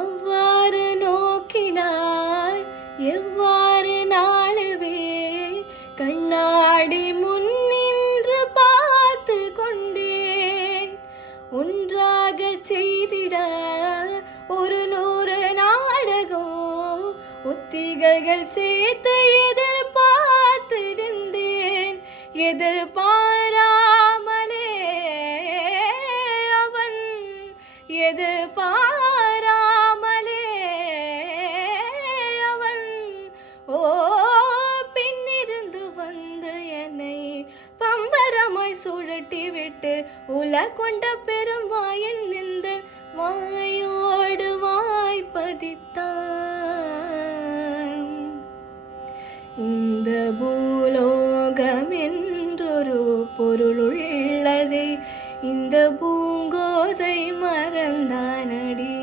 அவ்வாறு நோக்கினாள் எவ்வாறு நாளுவே கண்ணாடி முன் நின்று பார்த்து கொண்டேன். ஒன்றாக செய்திட ஒரு 100 நாடகம் ஒத்திகைகள் சேர்த்து எதிர்பார்த்திருந்தேன். எதிர்பாராமலே அவன் எதிர்பாராமலே அவன் பின்னிருந்து வந்து என்னை பம்பரமாய் சுழட்டி விட்டு உல கொண்ட பெரும்பாயன் நின்ற வாயோடு வாய்ப்பதித்தான். இந்த பூலோகம் என்றொரு பொருளுள்ளதை இந்த பூங்கோதை மறந்தானடி.